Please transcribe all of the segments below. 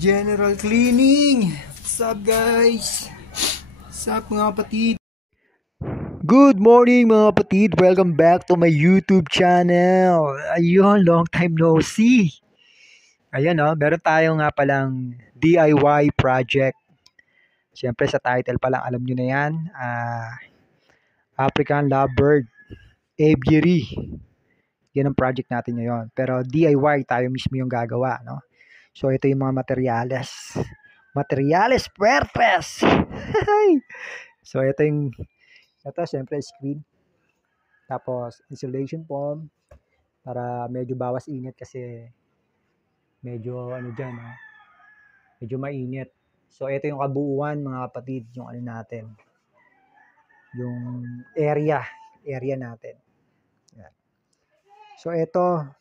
General cleaning. What's up guys? What's up mga kapatid? Good morning mga kapatid. Welcome back to my YouTube channel. Ayun, long time no see. Ayan meron tayong nga palang DIY project. Siyempre sa title pa lang alam nyo na yan. African Lovebird Aviary. Yan ang project natin ngayon. Pero DIY tayo mismo yung gagawa, no? So ito yung mga materyales. Materyales puertas. So ito siyempre screen. Tapos insulation foam para medyo bawas init kasi medyo medyo mainit. So ito yung kabuuan mga kapatid, yung natin. Yung area natin. Yan. So ito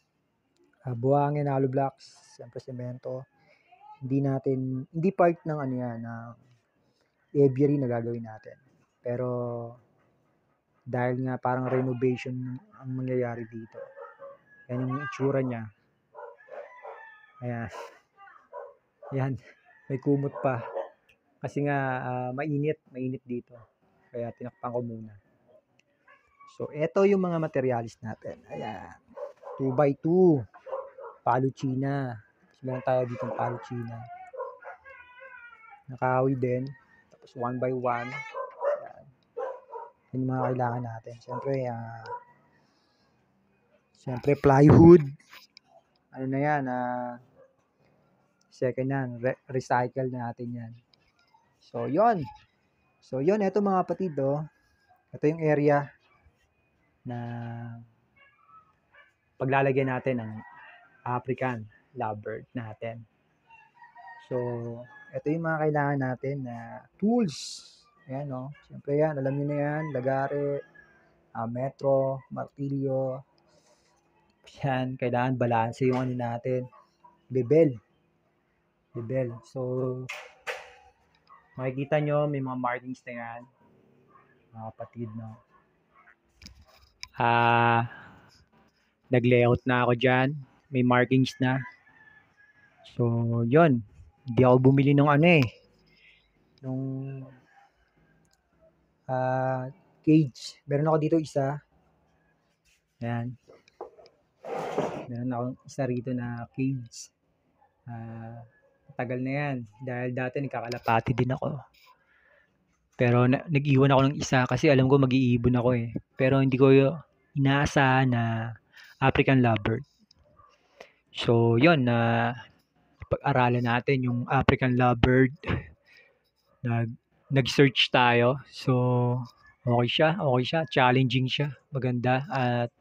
buhangin hollow blocks, siyempre semento. Hindi part ng ng aviary na gagawin natin. Pero dahil nga parang renovation ang mangyayari dito. Yan yung itsura niya. Ayan. Yan. May kumot pa. Kasi nga mainit dito. Kaya tinakpan ko muna. So ito yung mga materialis natin. Ayan. 2x2. Paluchina. Meron tayo ditong paluchina. Nakahoy din. Tapos 1x1. Ayan. Yan yung mga kailangan natin. Siyempre plywood. Ano na yan? Second hand. Recycle natin yan. So, yon. Ito mga kapatid, ito yung area na paglalagyan natin ng African Lovebird natin. So, ito yung mga kailangan natin na tools. Ayan, Siyempre yan, alam niyo na yan. Lagare, metro, martilyo. Yan, kailangan balanse yung natin. Bebel. So, makikita nyo, may mga markings na yan. Mga kapatid, nag-layout na ako dyan. May markings na. So, yun. Hindi ako bumili ng nung cage. Meron ako dito isa. Ayan. Meron akong isa rito na cage. Tagal na yan. Dahil dati nagkakalapati din ako. Pero nag-iwan ako ng isa kasi alam ko mag-iibon ako eh. Pero hindi ko inaasahan na African Lovebird. So, yun. Pag-aralan natin yung African Lovebird. Nag-search tayo. So, okay siya. Challenging siya. Maganda. At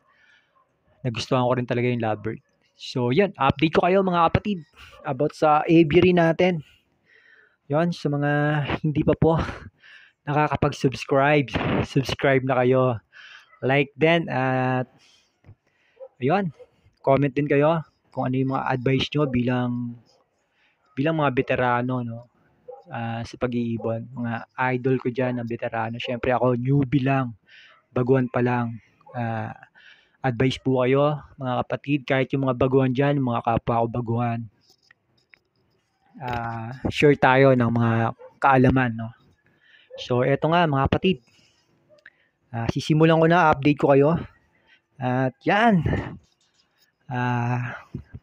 nagustuhan ko rin talaga yung Lovebird. So, yan. Update ko kayo mga kapatid about sa aviary natin. Yan. Sa mga hindi pa po nakakapag-subscribe. Subscribe na kayo. Like din. At, ayun. Comment din kayo kung ano yung mga advice nyo bilang mga veterano, sa pag-iibon. Mga idol ko dyan na veterano. Siyempre ako newbie lang. Baguhan pa lang. Advice po kayo, mga kapatid. Kahit yung mga baguhan dyan, mga kapwa ko baguhan. Share tayo ng mga kaalaman, So, eto nga, mga kapatid. Sisimulan ko na. Update ko kayo. At yan.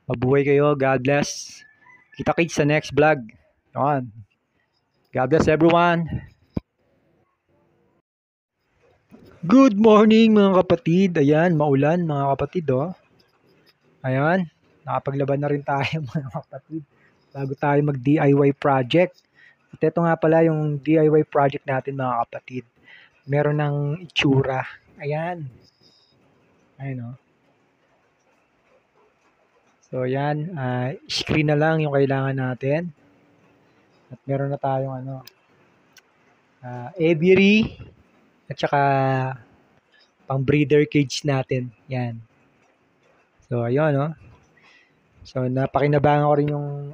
Mabuhay kayo. God bless. Kita-kits sa next vlog. Yan. God bless everyone. Good morning mga kapatid. Ayan, maulan mga kapatid, Ayan, nakapaglaban na rin tayo mga kapatid bago tayo mag-DIY project. At ito nga pala yung DIY project natin mga kapatid. Meron ng itsura. Ayan. Ayan, So, ayan. Screen na lang yung kailangan natin. At meron na tayong aviary at saka pang breeder cage natin. Yan. So, ayun, So, napakinabangan ko rin yung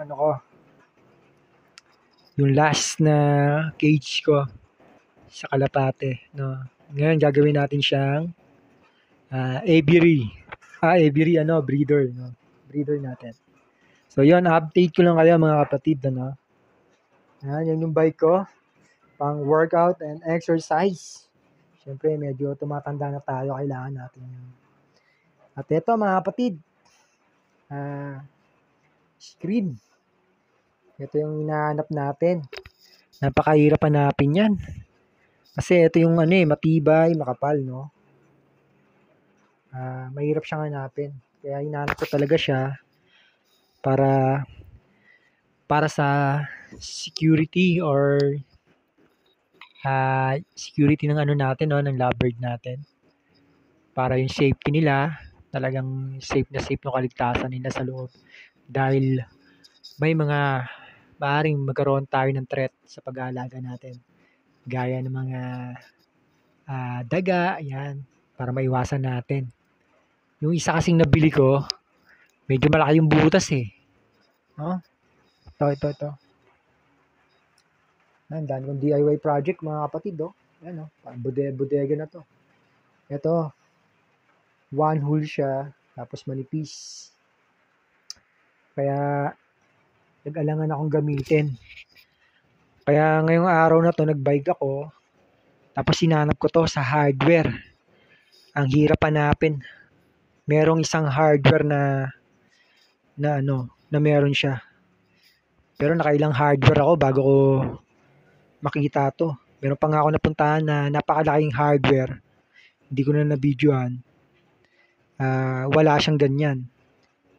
yung last na cage ko sa Kalapate, Ngayon, gagawin natin siyang aviary. Aviary, breeder, Breeder natin. So yun, update ko lang kayo mga kapatid. Ano? Yan yung bike ko. Pang workout and exercise. Siyempre, medyo tumatanda na tayo. Kailangan natin yun. At ito mga kapatid. Screen. Ito yung hinahanap natin. Napakahirap hanapin yan. Kasi ito yung matibay, makapal, no? Mahirap siyang hanapin. Kaya hinahanap ko talaga siya para sa security or security ng natin, no, ng lovebird natin. Para yung safety nila, talagang safe na safe yung kaligtasan nila sa loob. Dahil may mga maaaring magkaroon tayo ng threat sa pag-aalaga natin. Gaya ng mga daga, yan, para maiwasan natin. Yung isa kasing nabili ko, medyo malaki yung butas eh. No? Ito. Ang dami kong DIY project mga kapatid, oh. Ayan, oh. Bodega na to. Ito, one hole siya, tapos manipis. Kaya, nag-alangan akong gamitin. Kaya ngayong araw na to, nag-bike ako, tapos sinanap ko to sa hardware. Ang hirap hanapin. Merong isang hardware na meron siya. Pero nakailang hardware ako bago ko makita to. Meron pa nga ako napuntahan na napakalaking hardware. Hindi ko na na-videoan. Wala siyang ganyan.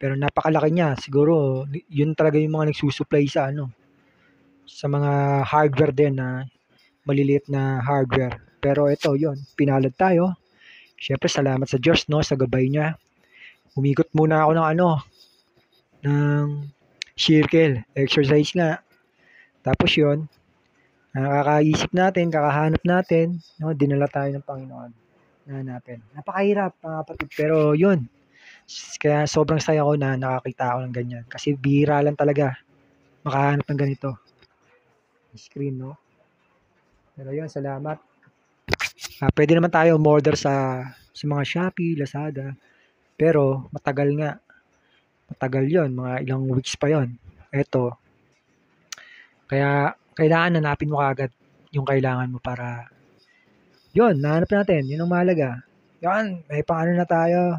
Pero napakalaki niya. Siguro, yun talaga yung mga nagsusupply sa sa mga hardware din na maliliit na hardware. Pero ito, yun. Pinalad tayo. Siyempre, salamat sa Diyos, no, sa gabay niya. Umikot muna ako ng circle. Exercise nga. Tapos yun, kakaisip natin, kakahanap natin, no, dinala tayo ng Panginoon na hanapin. Napakahirap, mga kapatid. Pero yun, kaya sobrang saya ko na nakakita ako ng ganyan. Kasi bihira lang talaga makahanap ng ganito. Screen, no? Pero yun, salamat. Pwede naman tayo umorder sa mga Shopee, Lazada. Pero matagal nga. Matagal yon, mga ilang weeks pa yon. Ito. Kaya kailangan hanapin mo kagad yung kailangan mo para yon, nahanap natin. Yun ang mahalaga. Yon, may pang na tayo.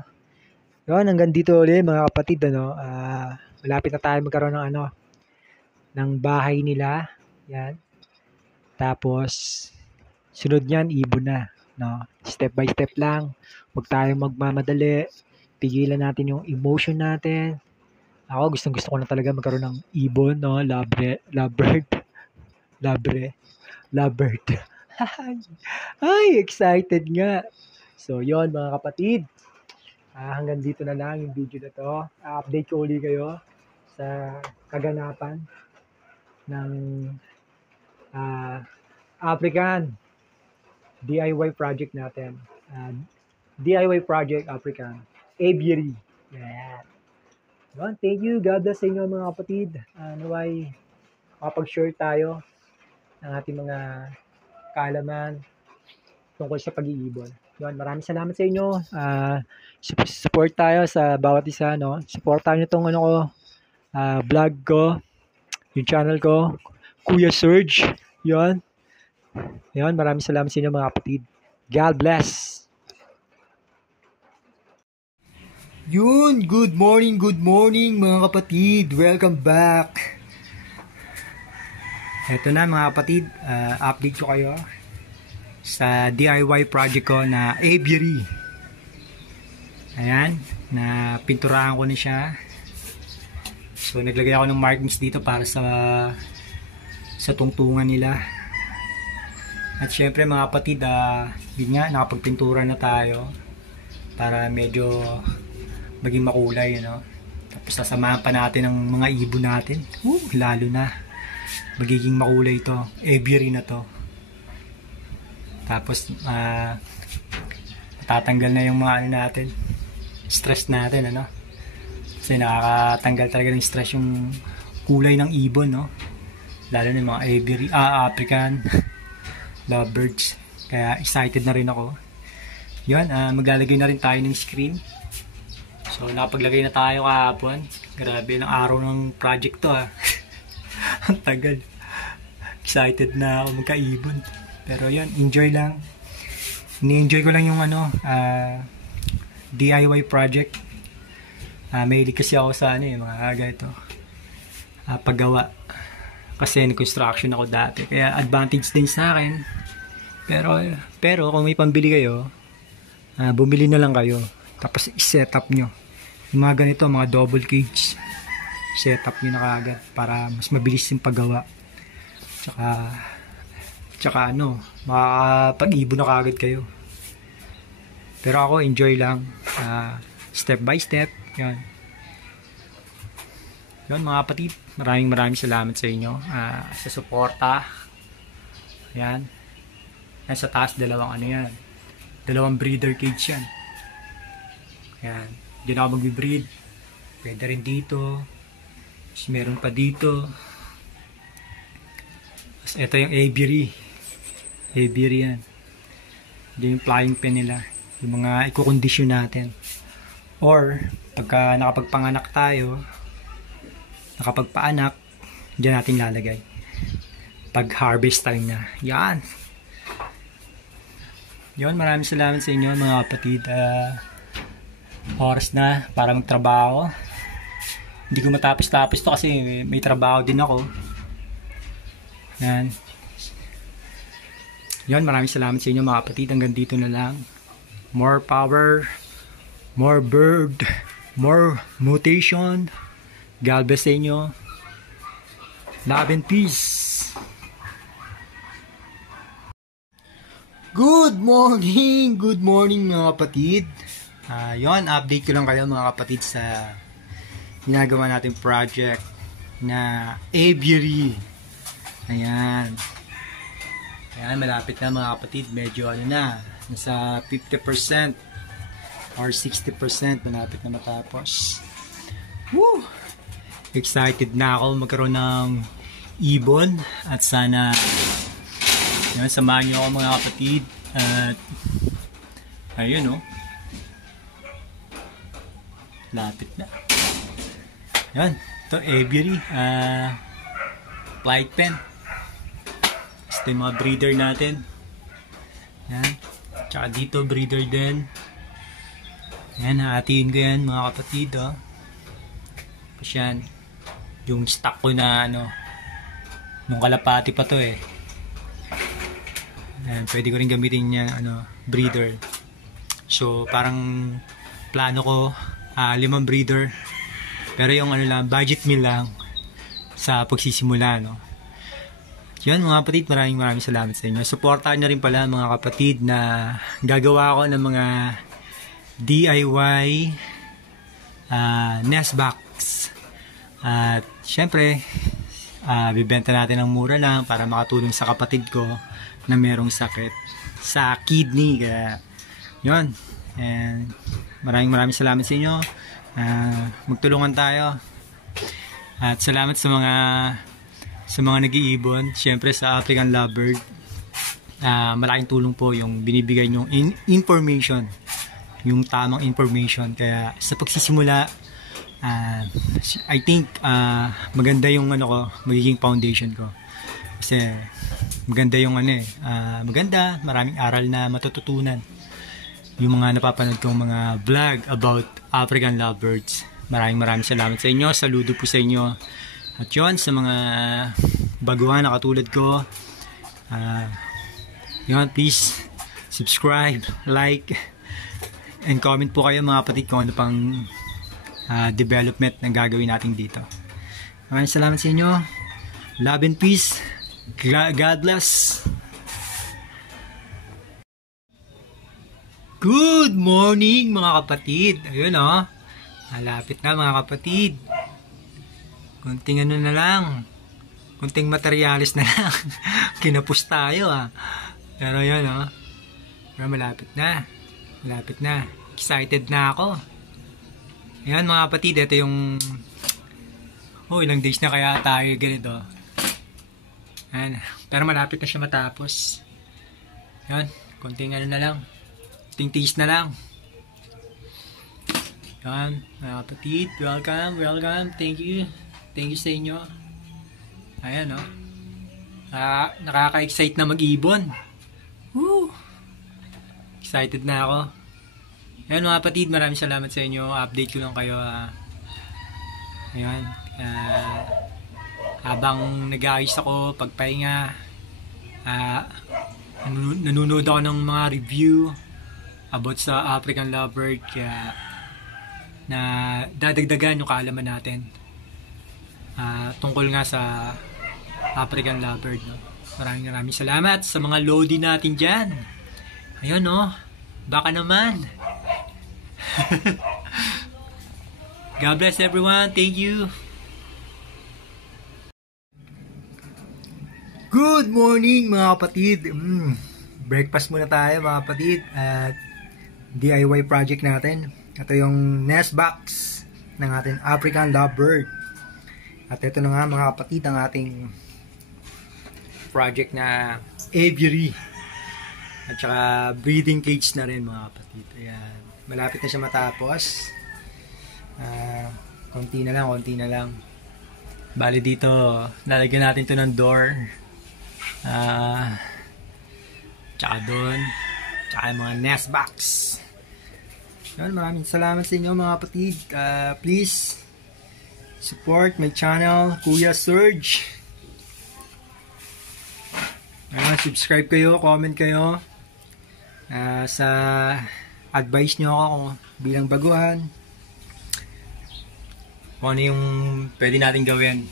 Yon, hanggang dito ulit mga kapatid. Malapit na tayo magkaroon ng ng bahay nila. Yan. Tapos sunod niyan, ibon na. No? Step by step lang. Huwag tayong magmamadali. Pigilan natin yung emotion natin. Ako, gusto ko na talaga magkaroon ng ibon, no? Lovebird. Ay, excited nga. So, yon mga kapatid. Hanggang dito na lang yung video na to. Update ko ulit kayo sa kaganapan ng African DIY project natin. DIY project African aviary. Yeah. Thank you. God bless sa inyo mga kapatid. Naway makapag-share tayo ng ating mga kaalaman tungkol sa pag-iibon. Maraming salamat sa inyo. Support tayo sa bawat isa, no? Supportahan niyo tong vlog ko, yung channel ko, Kuya Surge. Maraming salamat sa inyo mga kapatid. God bless. Good morning mga kapatid. Welcome back. Ito na mga kapatid, update ko kayo sa DIY project ko na aviary. Ayan, na pinturahan ko na siya. So naglagay ako ng markings dito para sa tungtungan nila. At syempre mga kapatid, yun nga, nakapagpintura na tayo para medyo maging makulay, Tapos sasamahan pa natin ang mga ibon natin. Lalo na magiging makulay ito, aviary na to. Tapos tatanggal na yung mga natin, stress natin, Kasi nakakatanggal talaga ng stress yung kulay ng ibon, Lalo na yung mga aviary, African lovebirds. Kaya excited na rin ako. Maglalagay na rin tayo ng screen. So nakapaglagay na tayo kahapon. Grabe ng araw ng project to ha. Ang tagal. Excited na ako magkaibon. Pero yun, enjoy lang. Ni-enjoy ko lang yung DIY project. Mahilig kasi ako sa mga ganito. Paggawa. Kasi construction ako dati. Kaya advantage din sa akin. Pero kung may pambili kayo, bumili na lang kayo. Tapos i-set up nyo. Yung mga ganito, mga double cage. Set up nyo na kaagad para mas mabilis yung paggawa. Tsaka makakapag-ibon na kaagad kayo. Pero ako, enjoy lang. Step by step. Yan. Yan mga kapatid. Maraming salamat sa inyo. Sa suporta. Yan. Yan sa taas, dalawang breeder cage yan. Yan. Diyan ako mag-breed. Pwede rin dito. Tapos meron pa dito. Tapos ito yung aviary. Aviary yan. Diyan yung flying pen nila. Yung mga ikukondisyon natin. Or, pagka nakapagpanganak tayo, nakapagpaanak, diyan natin lalagay. Pag harvest time na. Yan. Yun, maraming salamat sa inyo mga kapatid. Oras na para magtrabaho. Hindi ko matapos-tapos to kasi may trabaho din ako. Yan. Yun, maraming salamat sa inyo mga kapatid. Hanggang dito na lang. More power, more bird, more mutation. God bless sa inyo. Love and peace. Good morning mga kapatid. Yon, update ko lang kayo mga kapatid sa ginagawa nating project na aviary. Ayan, malapit na mga kapatid. Medyo nasa 50% or 60% malapit na matapos. Woo! Excited na ako magkaroon ng ibon at sana samahan niyo ako mga kapatid. At ayun lapit na. Yan, ito aviary, flight pen. Ito yung mga breeder natin. Yan, tsaka dito breeder din. Yan, hatiin ko yan mga kapatid. Tapos yan, yung stock ko na nung kalapati pa to Yan, pwede ko rin gamitin yan breeder. So parang plano ko 5 breeder. Pero yung budget meal lang sa pagsisimula Yun mga kapatid, maraming salamat sa inyo. Supportahan nyo rin pala mga kapatid na gagawa ko ng mga DIY nest box. At syempre bibenta natin ng mura lang para makatulong sa kapatid ko na merong sakit sa kidney. Kaya yun, and maraming salamat sa inyo. Magtulungan tayo. At salamat sa mga nag-iibon. Syempre sa African Lovebird, malaking tulong po yung binibigay nyong information, yung tamang information. Kaya sa pagsisimula, I think maganda yung magiging foundation ko. Kasi maganda yung maganda, maraming aral na matututunan yung mga napapanood kong mga vlog about African Lovebirds. Maraming salamat sa inyo. Saludo po sa inyo. At yun, sa mga baguhan na katulad ko, yun, please subscribe, like, and comment po kayo mga kapatid kung ano pang development na gagawin natin dito. Maraming salamat sa inyo. Love and peace. God bless. Good morning mga kapatid. Ayun malapit na mga kapatid. Kunting na lang. Kunting materialis na lang. Kinapos tayo Pero yun pero malapit na. Malapit na. Excited na ako. Ayan mga kapatid, ito yung ilang days na kaya tayo ganito. Ayan. Pero malapit na siya matapos. Ayan, kunting na lang. Kunting tiis na lang. Yan, mga kapatid, welcome. Thank you sa inyo. Ayan, no? Nakaka-excite na mag-ibon. Woo! Excited na ako. Ayan, mga kapatid, maraming salamat sa inyo. Update ko lang kayo. Ayan, habang nag-aayos ako, pagpahinga, nanonood ako ng mga review about sa African Lovebird, kaya na dadagdagan yung kaalaman natin tungkol nga sa African Lovebird, no? Maraming salamat sa mga loading natin dyan. Ayun, no? Baka naman. God bless everyone. Thank you. Good morning mga kapatid. Breakfast muna tayo mga kapatid at DIY project natin. Ito yung nest box ng ating African Lovebird. At ito na nga mga kapatid ang ating project na aviary. At saka breeding cage na rin mga kapatid. Ayan. Malapit na siya matapos. Konti na lang. Bali dito, lalagyan natin to ng door. Tsaka doon. Tsaka yung mga nest box. Yan, maraming salamat sa inyo mga kapatid. Please support my channel, Kuya Surge. Subscribe kayo, comment kayo sa advice nyo ako bilang baguhan. Kung ano yung pwede natin gawin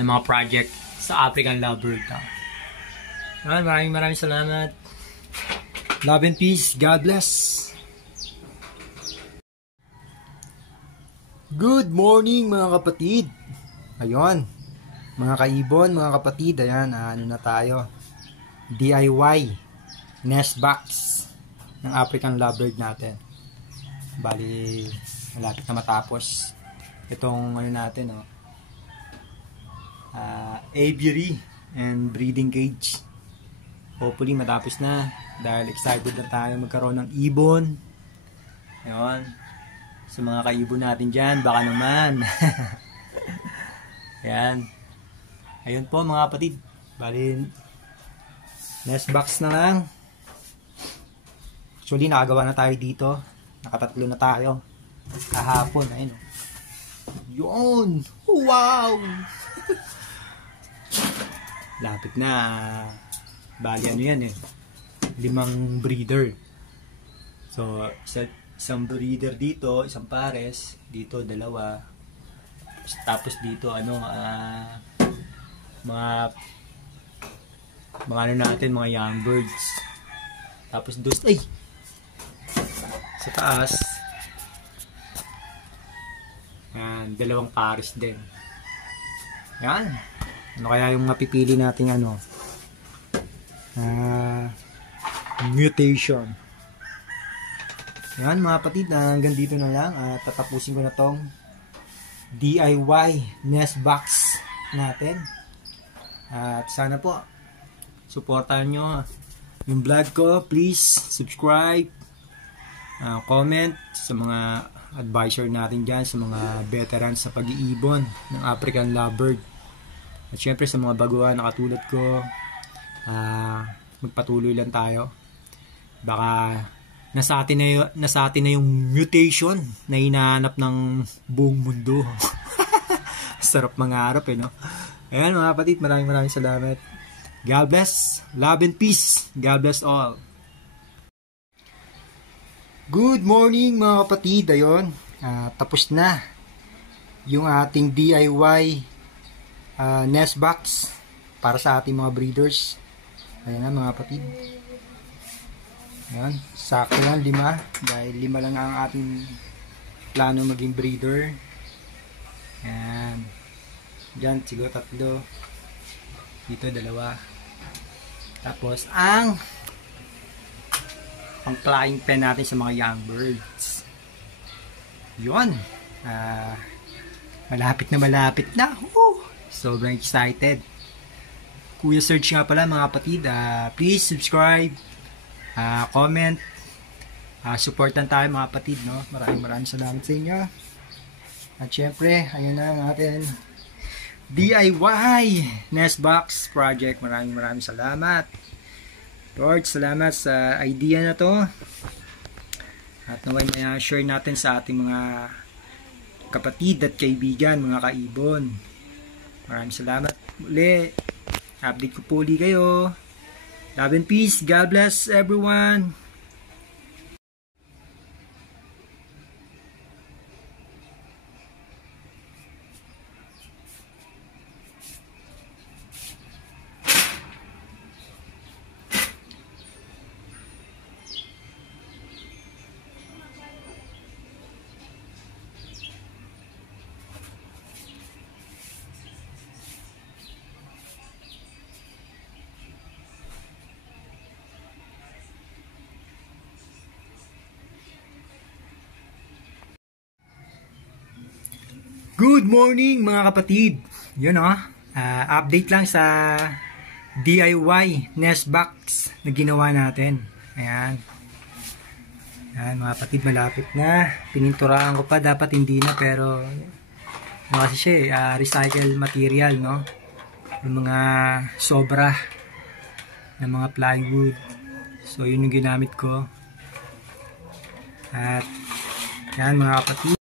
ng mga project sa African Lovebird. Maraming salamat. Love and peace. God bless. Good morning mga kapatid. Ayun, mga kaibon, mga kapatid, ayan, ano na tayo, DIY nest box ng African Lovebird natin. Bali, malapit na matapos itong ano natin, aviary and breeding cage. Hopefully matapos na dahil excited na tayo magkaroon ng ibon. Ayun, sa mga kaibon natin dyan, baka naman. Ayan. Ayun po mga kapatid. Bali, nest box na lang. Actually, nakagawa na tayo dito. Nakatatlo na tayo. Kahapon. Ayun. Yun! Wow! Lapit na. Bali, ano yan 5 breeder. So, isang breeder dito, isang pares, dito 2, tapos dito mga ano natin, mga young birds. Tapos doon, sa taas, yan, 2 pares din. Yan. Ano kaya yung mapipili nating mutation. Yan mga kapatid, hanggang dito na lang at tatapusin ko na tong DIY nest box natin. At sana po suportahan nyo yung vlog ko. Please subscribe, comment sa mga advisor natin dyan, sa mga veterans sa pag-iibon ng African Lovebird. At syempre sa mga baguhan na katulad ko, magpatuloy lang tayo. Baka nasa atin na yung mutation na hinahanap ng buong mundo. Sarap mangarap no? Ayan mga kapatid, maraming salamat. God bless, love and peace. God bless all. Good morning mga kapatid. Ayun, tapos na yung ating DIY nest box para sa ating mga breeders. Ayan na mga kapatid. Ayan, sakto lang 5 dahil 5 lang ang ating plano maging breeder. Ayan, dyan siguro 3, dito 2, tapos ang pang-flying pen natin sa mga young birds. Yun, malapit na. Sobrang excited. Kuya Surge nga pala mga kapatid. Please subscribe, comment, supportan tayo mga kapatid, no? Maraming salamat sa inyo. At syempre, ayun na ang ating DIY Nestbox project. Maraming salamat. Lord, salamat sa idea na to. At naway may share natin sa ating mga kapatid at kaibigan, mga kaibon. Maraming salamat uli. Update ko po ulit kayo. Love and peace. God bless everyone. Good morning mga kapatid. Yun update lang sa DIY Nestbox na ginawa natin. Ayan. Ayan mga kapatid, malapit na. Pininturahan ko pa, dapat hindi na, pero kasi siya recycle material, no? Yung mga sobra ng mga plywood. So yun yung ginamit ko. At yan mga kapatid.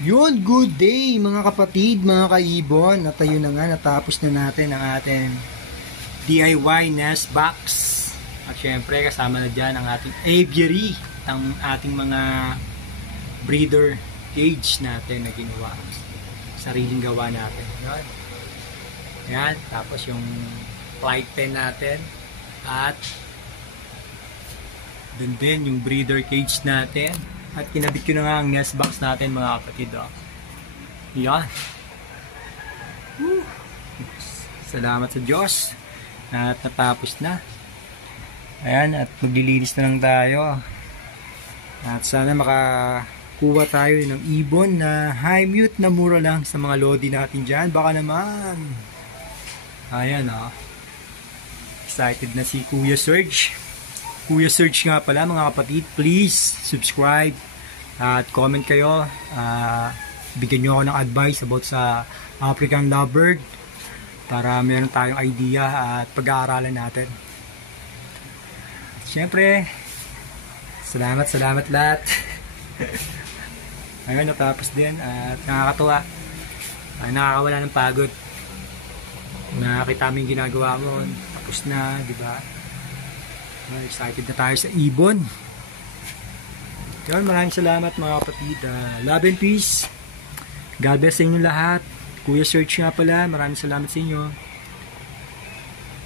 Yun, good day mga kapatid, mga kaibon. At ayun na nga, natapos na natin ang ating DIY Nestbox. At syempre, kasama na dyan ang ating aviary, ang ating mga breeder cage natin na ginawa. Sariling gawa natin. Yan. Yan, tapos yung flight pen natin. At dun din yung breeder cage natin. At kinabit ko na nga ang nestbox natin mga kapatid. Yan. Salamat sa Diyos. At natapos na. Ayan, at maglilinis na lang tayo. At sana makakuha tayo ng ibon na high mute na mura lang sa mga lodi natin dyan. Baka naman. Ayan excited na si Kuya Serge. Kuya Serge nga pala mga kapatid, please subscribe at comment kayo. Bigyan nyo ako ng advice about sa African Lovebird para meron tayong idea at pag-aaralan natin. Siyempre, salamat lahat. Ayun, natapos din at nakakatuwa. Nakakawala ng pagod. Nakakita mo yung ginagawa mo, tapos na, di ba? Excited na tayo sa ibon. Yun, maraming salamat mga kapatid. Love and peace. God bless sa inyo lahat. Kuya Serge nga pala, maraming salamat sa inyo.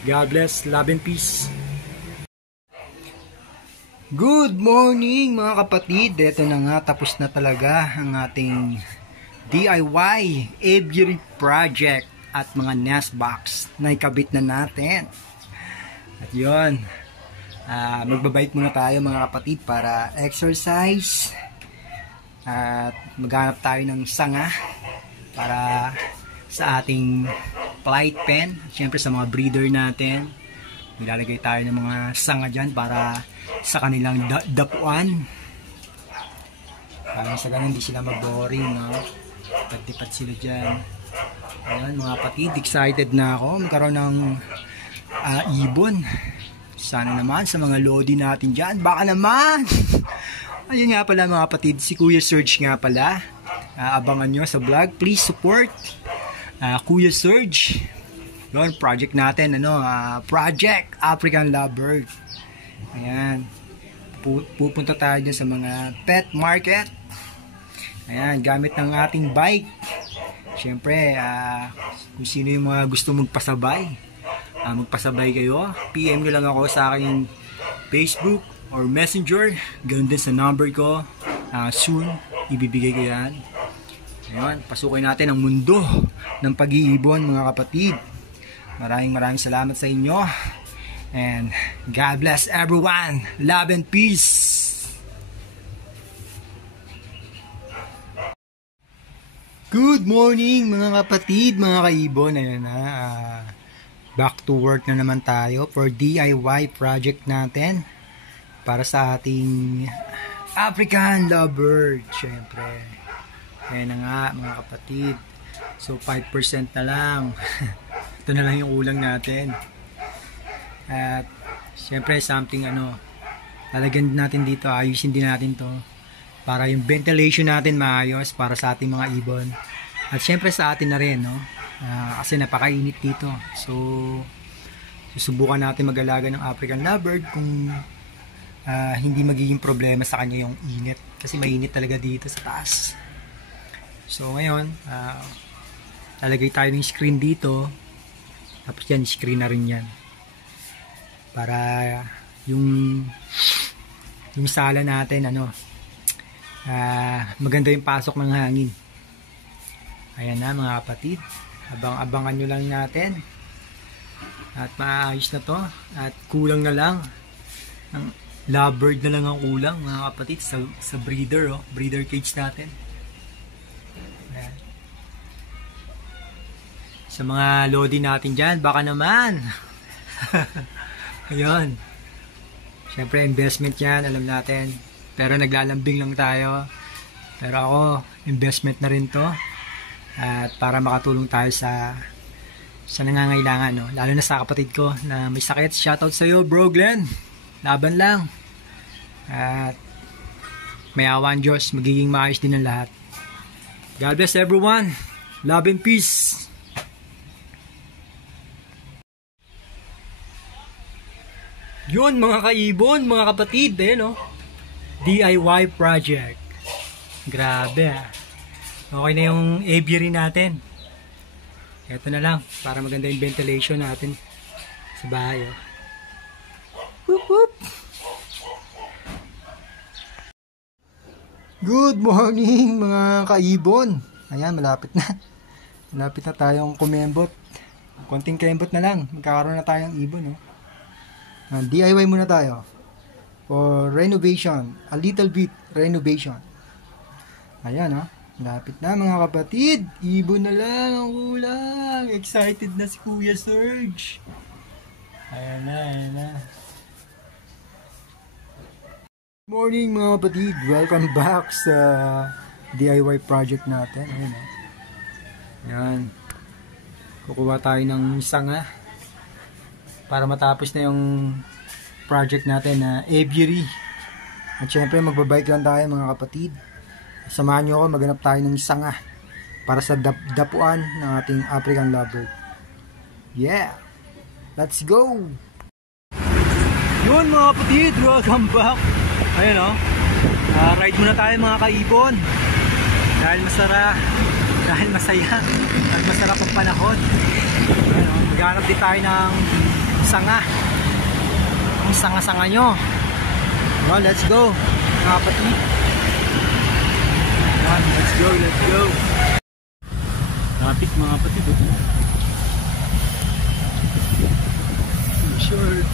God bless, love and peace. Good morning mga kapatid. Ito na nga, tapos na talaga ang ating DIY aviary project at mga nestbox na ikabit na natin. At yun, magbabike muna tayo mga kapatid para exercise at maghanap tayo ng sanga para sa ating flight pen. Siyempre sa mga breeder natin, nilalagay tayo ng mga sanga dyan para sa kanilang dapuan, para sa ganun hindi sila mag-boring, no? Pad-dipad sila dyan. Ayan mga kapatid, excited na ako magkaroon ng ibon. Sana naman sa mga lodi natin dyan, baka naman Ayun nga pala mga kapatid, si Kuya Serge nga pala. Abangan nyo sa vlog. Please support Kuya Serge. Yun, project natin, Project African Lovebird. Ayan. Pupunta tayo dyan sa mga pet market. Ayan, gamit ng ating bike. Siyempre, kung sino yung mga gusto magpasabay, magpasabay kayo. PM nyo lang ako sa aking Facebook or Messenger. Ganun din sa number ko. Soon, ibibigay ko yan. Ayan, pasukin natin ang mundo ng pag-iibon mga kapatid. Maraming salamat sa inyo. And God bless everyone. Love and peace. Good morning mga kapatid, mga kaibon. Ayan na. Back to work na naman tayo for DIY project natin. Para sa ating African Lovebird. Syempre. Ayan na nga mga kapatid. So 5% na lang. Ito na lang yung ulang natin. At syempre something lalagyan natin dito, ayusin din natin to para yung ventilation natin maayos para sa ating mga ibon. At syempre sa atin na rin, kasi napakainit dito. So susubukan natin mag-alaga ng African Lovebird kung hindi magiging problema sa kanya yung init. Kasi mainit talaga dito sa taas. So ngayon, lalagay tayo ng screen dito. Tapos yan, screen na rin yan. Para yung sala natin, maganda yung pasok ng hangin. Ayan na mga kapatid. Abangan nyo lang natin. At maayos na to. At kulang na lang. Ang lovebird na lang ang kulang mga kapatid sa breeder, breeder cage natin. Ayan. Sa mga lodi natin dyan, baka naman. Ayun. Siyempre investment yan, alam natin. Pero naglalambing lang tayo. Pero ako, investment na rin to. At para makatulong tayo sa nangangailangan, lalo na sa kapatid ko na may sakit. Shoutout sa iyo, bro Glenn. Laban lang. At may awa ang Diyos, magiging maayos din ang lahat. God bless everyone. Love and peace. Yun mga kaibon, mga kapatid, DIY project. Grabe Okay na yung aviary natin. Ito na lang, para maganda yung ventilation natin sa bahay. Whoop, whoop. Good morning mga kaibon. Ayan, malapit na. Malapit na tayong kumembot. Konting kembot na lang, magkakaroon na tayong ibon. DIY muna tayo for renovation, a little bit renovation. Ayan malapit na mga kapatid, ibon na lang ang kulang. Excited na si Kuya Serge. Ayan na. Morning mga kapatid, welcome back sa DIY project natin. Ayan, kukuha tayo ng sanga para matapos na yung project natin na aviary. At syempre magbabike lang tayo mga kapatid. Samahan nyo ako, maghanap tayo ng sanga para sa dapuan ng ating African Lovebird. Yeah, let's go. Yun mga kapatid, welcome back. Ayun ride muna tayo mga kaibon. Dahil masaya at masarap ang panahon. Maghanap din tayo ng sanga. Ang sanga-sanga nyo. Well, let's go mga kapatid. Let's go. Traffic mga kapatid. Short.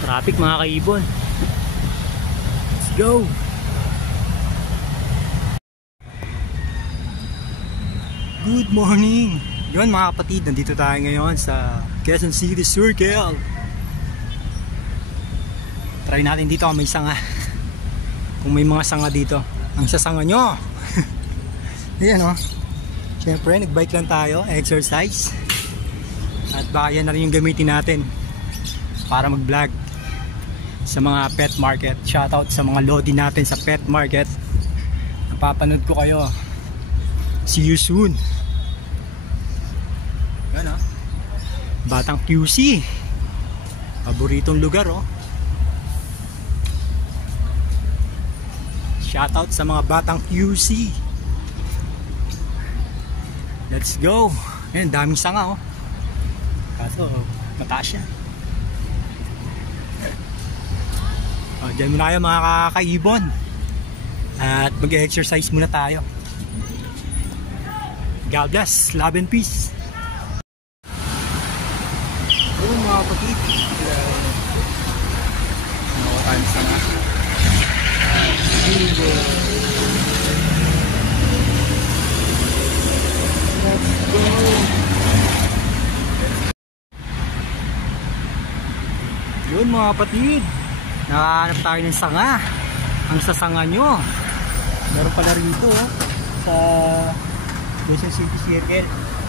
Traffic mga kaibon. Let's go. Good morning. Yun mga kapatid, nandito tayo ngayon sa Quezon City Circle. Try natin dito kung may sanga. Kung may mga sanga dito. Ang sasanga nyo. Ayan Siyempre, nagbike lang tayo, exercise. At baka yan na rin yung gamitin natin para mag-vlog sa mga pet market. Shoutout sa mga lodi natin sa pet market. Napapanood ko kayo. See you soon. Yan oh. Batang QC. Paboritong lugar oh. Shoutout sa mga batang QC. Let's go. Ayan, daming sanga oh. Kaso mataas yan. Diyan muna kayo mga kakaibon. At mag-exercise muna tayo. God bless, love and peace. Ayun mga kapatid. Nakakain sa nga. Let's go. Yun mga kapatid, nakahanap tayo ng sanga. Ang sasanga nyo, meron pala rito sa Quezon City Circle,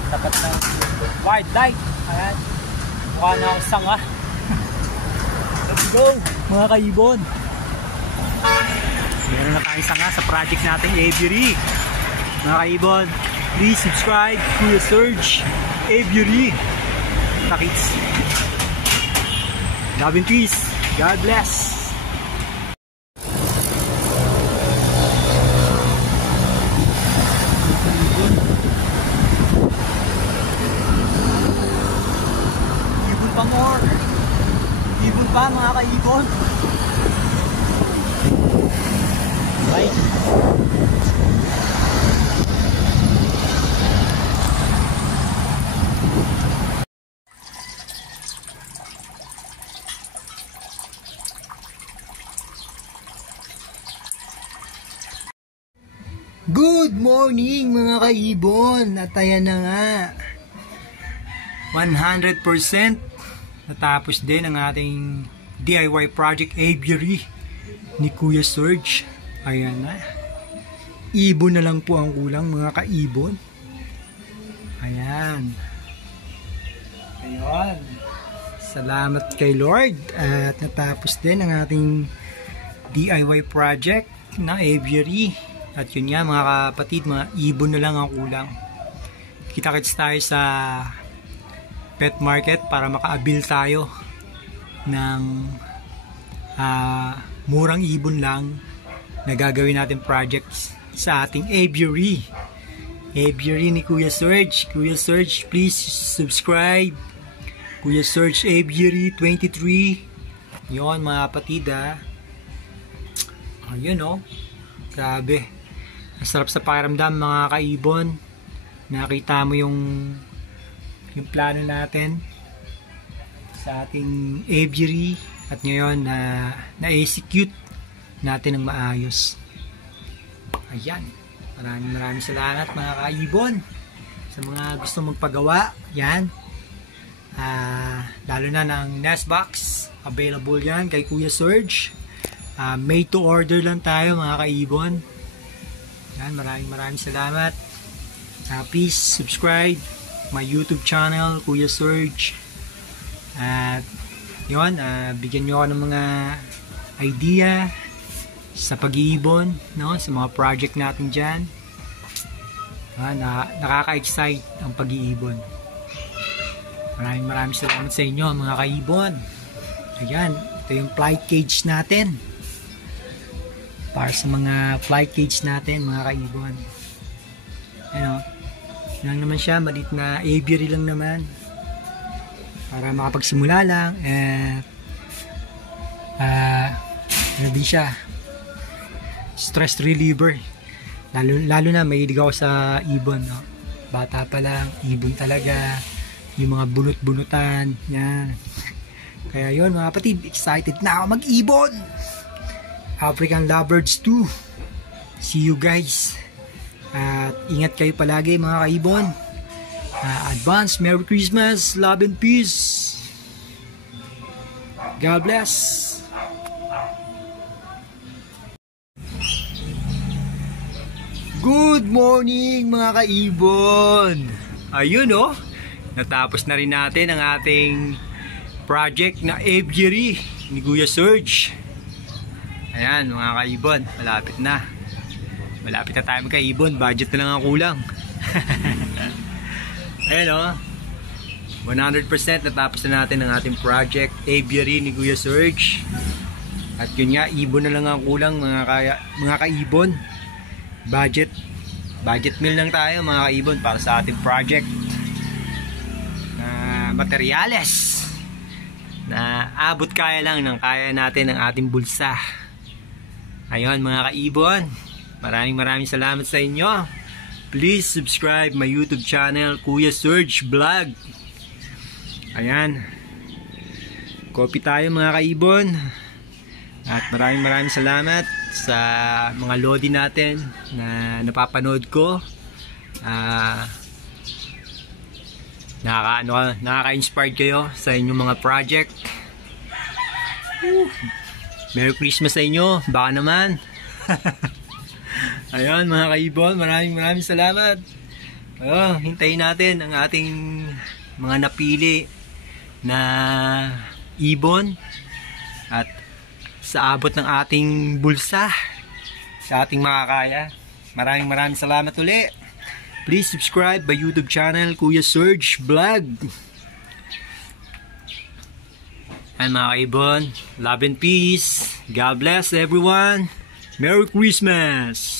tapat ng white light. Ayan, mukha na akong sanga. Let's go mga kaibon. Meron na tayong sanga sa project natin Aviary. Mga kaibon, please subscribe Kuya Serge Aviary. Takits. Love and peace. God bless. Ibon pa more. Ibon pa mga kaibon. Bye. Good morning mga kaibon. At ayan na nga, 100% natapos din ang ating DIY project Aviary ni Kuya Serge. Ayan na, ibon na lang po ang kulang mga kaibon. Ayan. Ayan, salamat kay Lord. At natapos din ang ating DIY project na Aviary. At yun nga mga kapatid, mga ibon na lang ang kulang. Kita-kits tayo sa pet market para makaabil tayo ng murang ibon lang na gagawin natin projects sa ating Aviary. Aviary ni Kuya Serge. Kuya Serge, please subscribe. Kuya Serge Aviary 23. Yun mga kapatid ha. Ayun oh. Grabe. Masarap sa pakiramdam mga kaibon. Nakita mo yung plano natin sa ating Aviary at ngayon na-execute natin ng maayos. Ayan. Maraming salamat mga kaibon sa mga gusto magpagawa. Yan. Lalo na ng nest box. Available yan kay Kuya Serge. Made to order lang tayo mga kaibon. Yan, maraming salamat. Please subscribe my YouTube channel Kuya Serge. At yun, bigyan nyo ako ng mga idea sa pag-iibon, no? Sa mga project natin dyan. Nakaka-excite ang pag-iibon. Maraming salamat sa inyo mga kaibon. Ayan, ito yung flight cage natin. Para sa mga flight cage natin mga kaibon. Ano, lang naman siya, maliit na aviary lang naman. Para makapagsimula lang. Ano din siya, stress reliever. Lalo na mahilig ako sa ibon, no? Bata pa lang, ibon talaga. Yung mga bunot-bunutan. Yan. Kaya yun mga kapatid, excited na ako mag-ibon. African Lovebirds 2. See you guys. At ingat kayo palagi mga kaibon. Advance Merry Christmas, love and peace. God bless. Good morning mga kaibon. Ayun oh, natapos na rin natin ang ating project na aviary ni Kuya Serge. Ayan mga kaibon, malapit na. Malapit na tayo magkaibon, budget na lang ang kulang. Ayan o, 100% natapos na natin ang ating project aviary ni Kuya Serge. At yun nga, ibon na lang ang kulang mga kaibon. Budget meal lang tayo mga kaibon para sa ating project na materyales na abot kaya lang ng kaya natin ng ating bulsa. Ayun mga kaibon, maraming salamat sa inyo. Please subscribe my YouTube channel, Kuya Serge Vlog. Ayan, copy tayo mga kaibon. At maraming salamat sa mga lodi natin na napapanood ko. Nakaka-inspired kayo sa inyong mga project. Merry Christmas sa inyo, baka naman. Ayun mga kaibon, maraming salamat. Hintayin natin ang ating mga napili na ibon at sa abot ng ating bulsa, sa ating makakaya. Maraming salamat ulit. Please subscribe my YouTube channel, Kuya Serge Vlog. And mga kaibon, love and peace. God bless everyone. Merry Christmas!